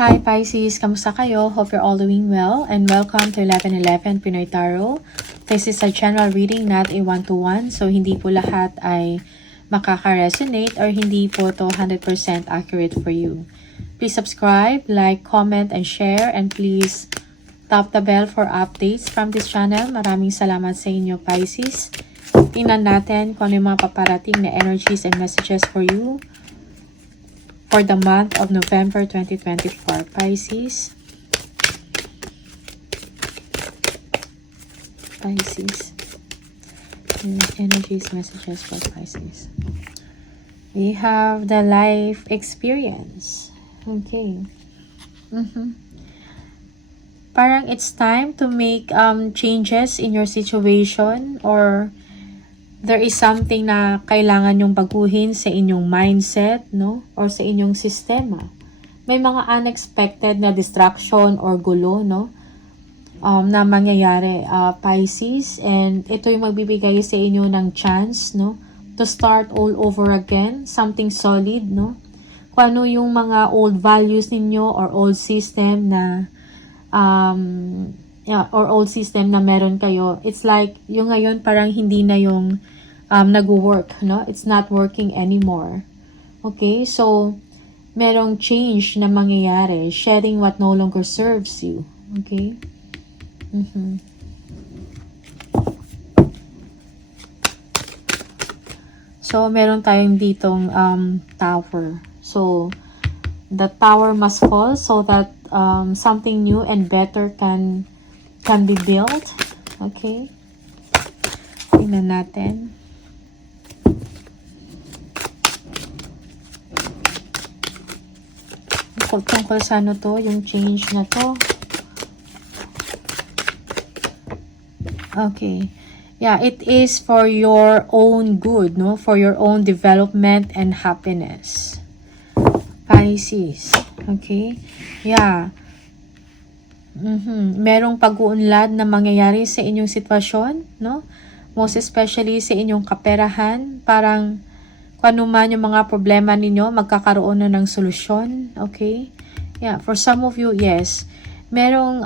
Hi Pisces, kamusta kayo? Hope you're all doing well and welcome to 1111 Pinoy Tarot. This is a general reading, not a one-to-one. So hindi po lahat ay makaka-resonate or hindi po to 100% accurate for you. Please subscribe, like, comment, and share. And please tap the bell for updates from this channel. Maraming salamat sa inyo Pisces. Tingnan natin kung ano yung mga paparating na energies and messages for you for the month of November 2024, Pisces. Pisces. Energies, messages for Pisces. We have the life experience. Okay. Parang it's time to make changes in your situation, or there is something na kailangan yung baguhin sa inyong mindset, no? Or sa inyong sistema. May mga unexpected na distraction or gulo, no? Na mangyayari, Pisces. And ito yung magbibigay sa inyo ng chance, no? To start all over again. Something solid, no? Kung ano yung mga old values ninyo or old system na or old system na meron kayo, it's like yung ngayon parang hindi na yung nag-work, no? It's not working anymore. Okay, so merong change na mangyayari, shedding what no longer serves you. Okay. So meron tayong ditong tower. So the tower must fall so that something new and better can be built. Okay. Tingnan natin. Tungkol sa ano to, yung change na to. Okay. Yeah, it is for your own good, no? For your own development and happiness. Pisces. Okay. Yeah. Merong pag-uunlad na mangyayari sa inyong sitwasyon, no? Most especially sa inyong kaperahan. Parang kung ano man yung mga problema ninyo, magkakaroon na ng solusyon. Okay? Yeah, for some of you, yes. Merong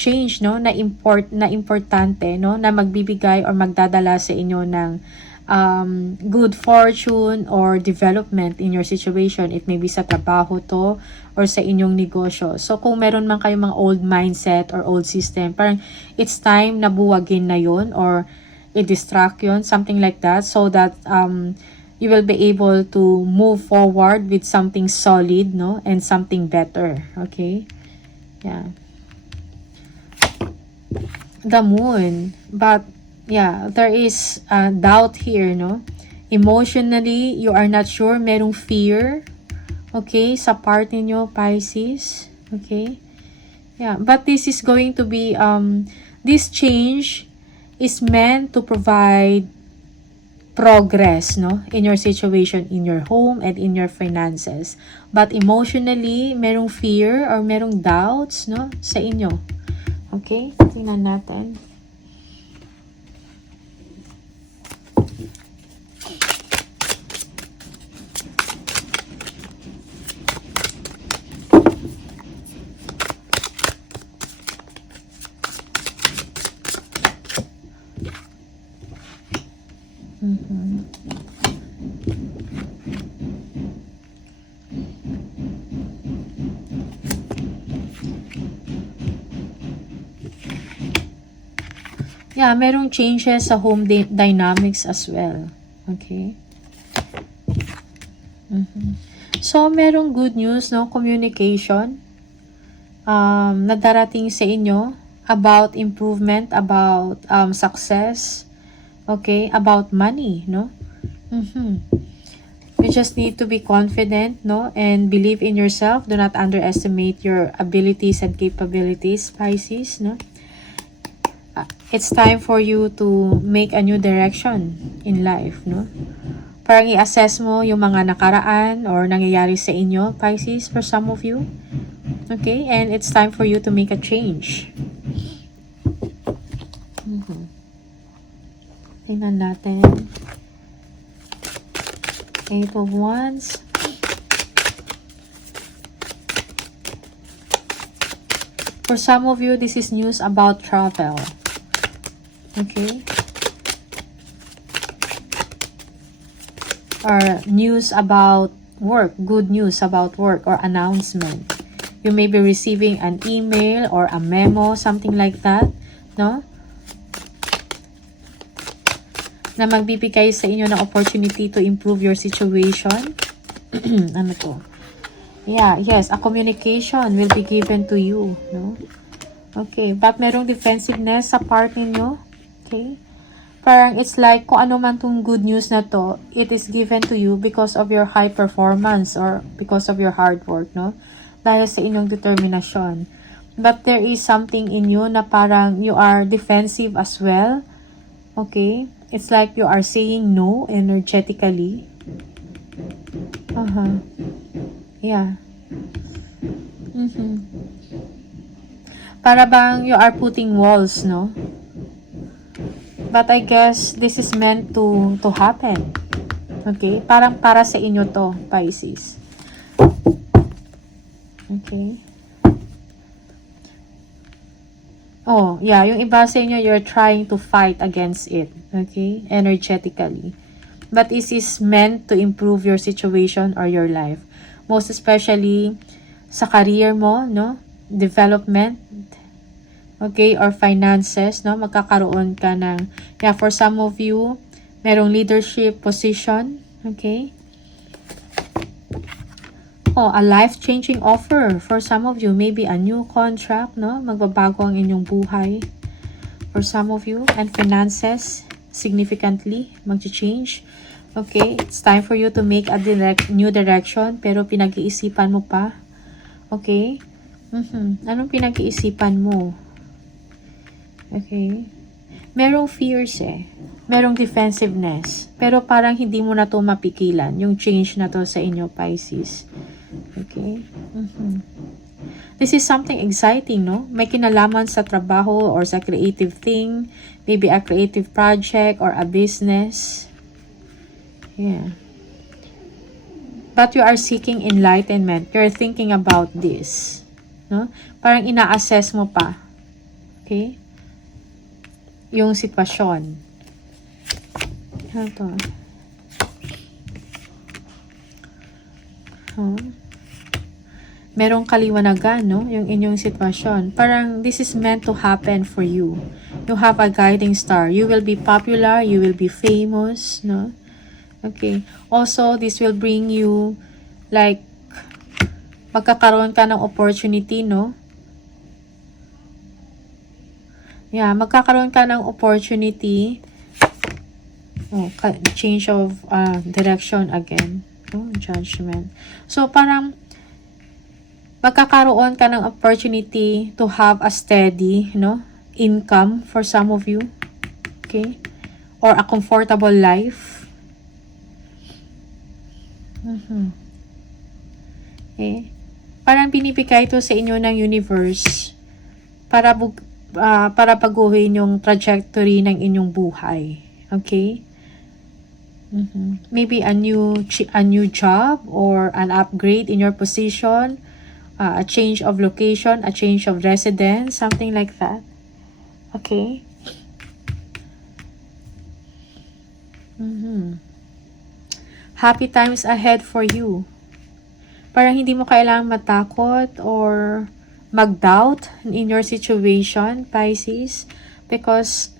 change, no, na importante, no, na magbibigay or magdadala sa inyo ng good fortune or development in your situation. It may be sa trabaho to or sa inyong negosyo. So kung meron man kayong mga old mindset or old system, parang it's time na buwagin na yun or i-distract yun, something like that, so that you will be able to move forward with something solid, no, and something better. Okay. Yeah. The moon. But yeah, there is doubt here, no? Emotionally, you are not sure. Merong fear. Okay, sa part ninyo, Pisces. Okay. Yeah, but this is going to be, this change is meant to provide progress, no, in your situation, in your home, and in your finances. But emotionally, merong fear or merong doubts, no, sa inyo. Okay, tingnan natin. Yeah, merong changes sa home dynamics as well. Okay. So, merong good news, no? Communication na darating sa inyo about improvement, about success, okay, about money, no? You just need to be confident, no? And believe in yourself. Do not underestimate your abilities and capabilities, Pisces, no? It's time for you to make a new direction in life, no? Parang i-assess mo yung mga nakaraan or nangyayari sa inyo, Pisces, for some of you. Okay? And it's time for you to make a change. Tingnan natin. Eight of Wands. For some of you, this is news about travel. Okay? Or news about work, good news about work or announcement. You may be receiving an email or a memo, something like that, no? Na magbibigay sa inyo ng opportunity to improve your situation. Ano to? Yeah, yes, a communication will be given to you, no? Okay, but merong defensiveness sa part ninyo. Okay? Parang it's like kung ano man tong good news na to, it is given to you because of your high performance or because of your hard work, no? Dahil sa inyong determinasyon. But there is something in you na parang you are defensive as well. Okay? It's like you are saying no energetically. Yeah. Para bang you are putting walls, no? But I guess this is meant to happen. Okay? Parang para sa inyo to, Pisces. Okay? Oh, yeah. Yung iba sa inyo, you're trying to fight against it. Okay? Energetically. But this is meant to improve your situation or your life. Most especially sa career mo, no? Development. Okay, or finances, no? Magkakaroon ka ng, yeah, for some of you, merong leadership position, okay? Oh, a life-changing offer for some of you, maybe a new contract, no? Magbabago ang inyong buhay for some of you, and finances, significantly, mag-change. Okay, it's time for you to make a new direction, pero pinag-iisipan mo pa. Okay? Anong pinag-iisipan mo? Okay. Merong fears Merong defensiveness. Pero parang hindi mo na to mapigilan. Yung change na to sa inyo, Pisces. Okay. This is something exciting, no? May kinalaman sa trabaho or sa creative thing. Maybe a creative project or a business. Yeah. But you are seeking enlightenment. You're thinking about this. No? Parang ina-assess mo pa. Okay? Yung sitwasyon. Ito. Merong kaliwanagan, no? Yung inyong sitwasyon. Parang this is meant to happen for you. You have a guiding star. You will be popular. You will be famous, no? Okay. Also, this will bring you like magkakaroon ka ng opportunity, no? Yeah, magkakaroon ka ng opportunity. Oh, change of direction again. Oh, judgment. So, parang magkakaroon ka ng opportunity to have a steady, no, income for some of you. Okay? Or a comfortable life. Okay? Parang binibigay ito sa inyo ng universe para baguhin yung trajectory ng inyong buhay. Okay? Maybe a new job or an upgrade in your position, a change of location, a change of residence, something like that. Okay? Happy times ahead for you. Parang hindi mo kailangang matakot or mag-doubt in your situation, Pisces, because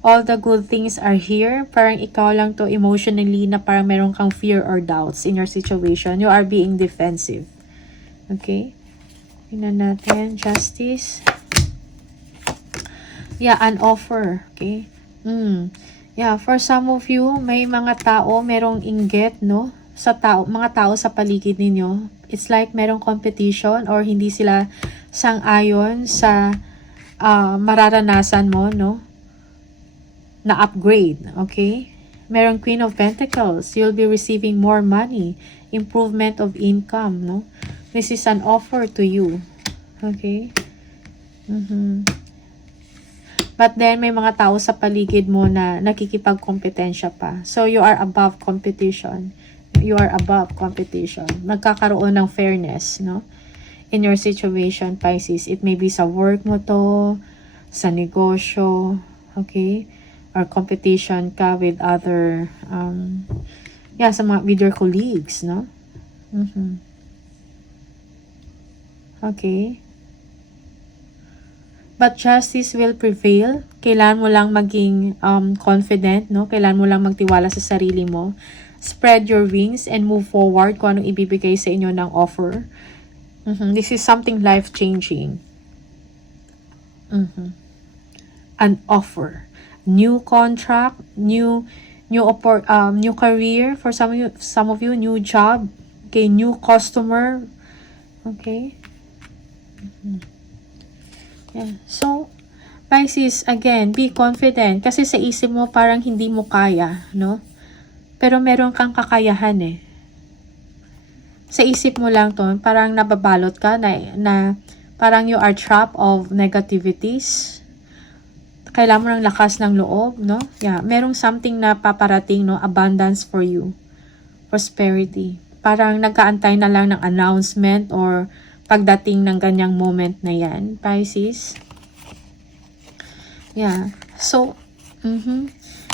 all the good things are here. Parang ikaw lang to emotionally na parang meron kang fear or doubts in your situation. You are being defensive. Okay? Tingnan natin. Justice. Yeah, an offer. Okay? Yeah, for some of you, may mga tao, merong inggit, no? Sa mga tao sa paligid ninyo. It's like merong competition or hindi sila sang-ayon sa mararanasan mo, no? Na upgrade, okay? Merong Queen of Pentacles. You'll be receiving more money, improvement of income, no? This is an offer to you. Okay? But then, may mga tao sa paligid mo na nakikipagkompetensya pa. So, you are above competition. You are above competition. Magkakaroon ng fairness, no? in your situation, Pisces. It may be sa work mo to, sa negosyo, okay? Or competition ka with other, sa mga, with your colleagues, no? Okay. But justice will prevail. Kailangan mo lang maging confident, no? Kailangan mo lang magtiwala sa sarili mo. Spread your wings and move forward kung anong ibibigay sa inyo ng offer. This is something life-changing. An offer. New contract, new career for some of you, new job, okay, new customer, okay. Yeah. So, Pisces, again, be confident. Kasi sa isip mo, parang hindi mo kaya, no? Pero meron kang kakayahan eh. Sa isip mo lang to, parang nababalot ka na parang you are trapped of negativities. Kailangan mo ng lakas ng loob, no? Yeah, merong something na paparating, no? Abundance for you. Prosperity. Parang nagkaantay na lang ng announcement or pagdating ng ganyang moment na yan, Pisces. Yeah. So,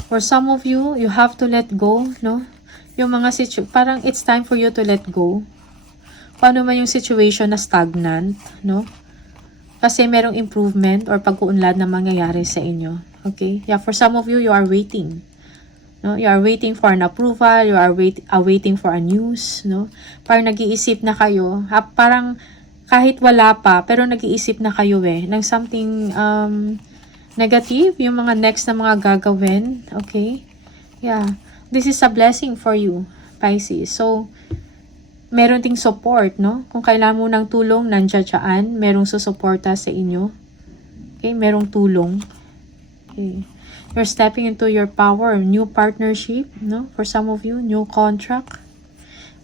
for some of you, you have to let go, no? Yung mga parang it's time for you to let go. Paano man yung situation na stagnant, no? Kasi merong improvement or pag-uunlad na mangyayari sa inyo. Okay? Yeah, for some of you, you are waiting. No? You are waiting for an approval, you are waiting for a news, no? Parang nag-iisip na kayo, parang kahit wala pa, pero nag-iisip na kayo ng something negative, yung mga next na mga gagawin, okay? Yeah, this is a blessing for you, Pisces. So, meron ding support, no? Kung kailangan mo ng tulong, nandiyan, merong susuporta sa inyo. Okay, merong tulong. Okay. You're stepping into your power, new partnership, no? For some of you, new contract.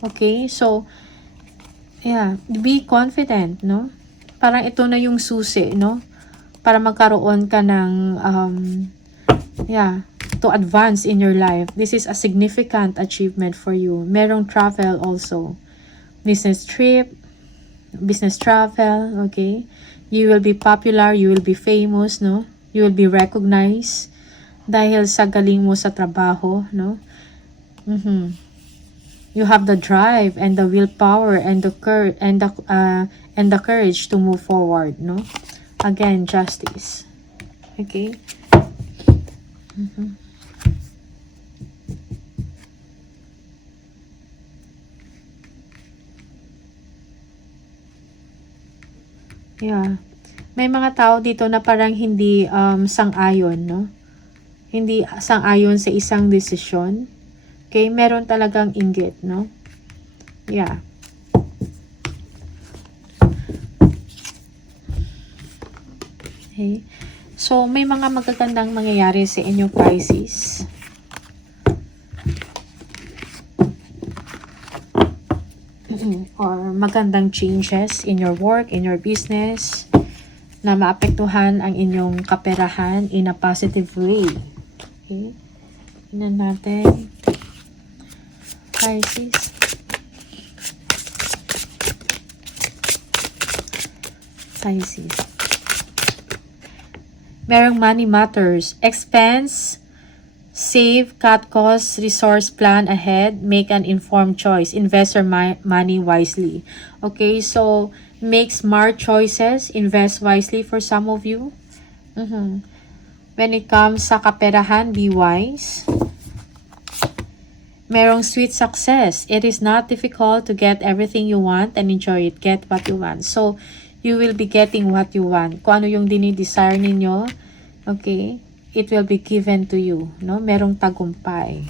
Okay, so, yeah, be confident, no? Parang ito na yung susi, no? Para magkaroon ka ng, to advance in your life. This is a significant achievement for you. Merong travel also. Business trip, business travel, okay? You will be popular, you will be famous, no? You will be recognized dahil sa galing mo sa trabaho, no? You have the drive and the willpower and the courage to move forward, no? Again, justice. Okay? Yeah. May mga tao dito na parang hindi sang-ayon, no? Hindi sang-ayon sa isang desisyon. Okay, meron talagang inggit, no? Yeah. Okay. So, may mga magagandang mangyayari sa inyo, Pisces. Or magandang changes in your work, in your business, na maapektuhan ang inyong kaperahan in a positive way. Okay. Tingnan natin. Pisces. Pisces. Merong money matters. Expense, save, cut costs, resource plan ahead, make an informed choice. Invest your money wisely. Okay, so make smart choices. Invest wisely for some of you. When it comes sa kaperahan, be wise. Merong sweet success. It is not difficult to get everything you want and enjoy it. Get what you want. So, you will be getting what you want. Kung ano yung dinidesire ninyo, okay, it will be given to you. No? Merong tagumpay.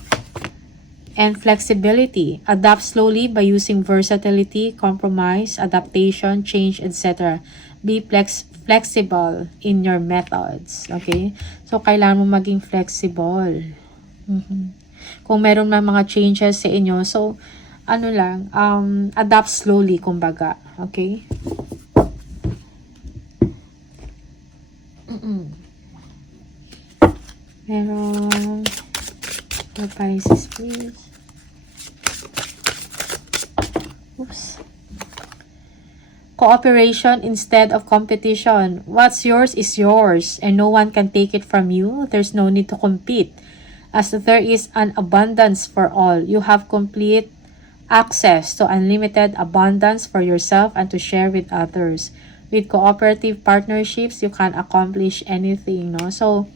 And flexibility. Adapt slowly by using versatility, compromise, adaptation, change, etc. Be flexible in your methods. Okay? So, kailangan mo maging flexible. Kung meron man mga changes sa inyo, so, ano lang, adapt slowly, kumbaga. Okay? Meron, for Pisces, please. Oops. Cooperation instead of competition. What's yours is yours and no one can take it from you. There's no need to compete as there is an abundance for all. You have complete access to unlimited abundance for yourself and to share with others. With cooperative partnerships, you can accomplish anything, no? So,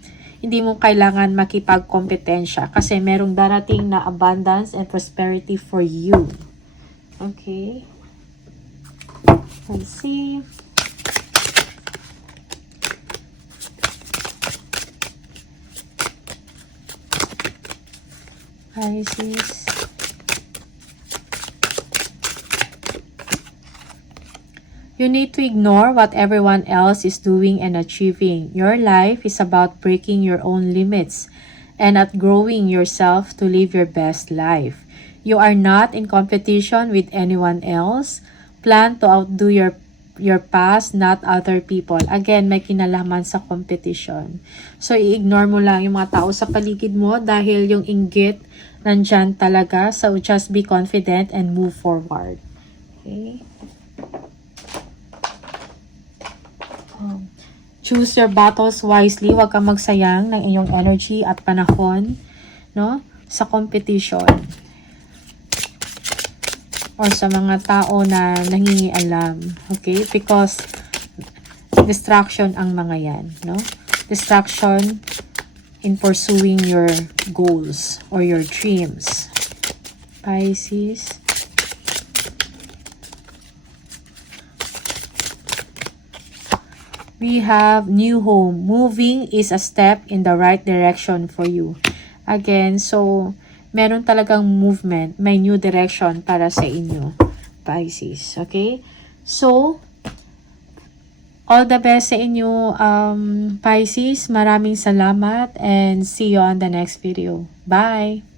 hindi mo kailangan makipagkompetensya kasi merong darating na abundance and prosperity for you. Okay? Let's see. Pisces. You need to ignore what everyone else is doing and achieving. Your life is about breaking your own limits and outgrowing yourself to live your best life. You are not in competition with anyone else. Plan to outdo your past, not other people. Again, may kinalaman sa competition. So, i-ignore mo lang yung mga tao sa paligid mo dahil yung inggit nandyan talaga. So, just be confident and move forward. Okay? Choose your battles wisely. Huwag kang magsayang ng iyong energy at panahon, no, sa competition or sa mga tao na nangingialam. Okay? Because distraction ang mga yan, no? Distraction in pursuing your goals or your dreams. Pisces. We have new home. Moving is a step in the right direction for you. Again, so meron talagang movement, may new direction para sa inyo, Pisces. Okay? So, all the best sa inyo, Pisces. Maraming salamat and see you on the next video. Bye!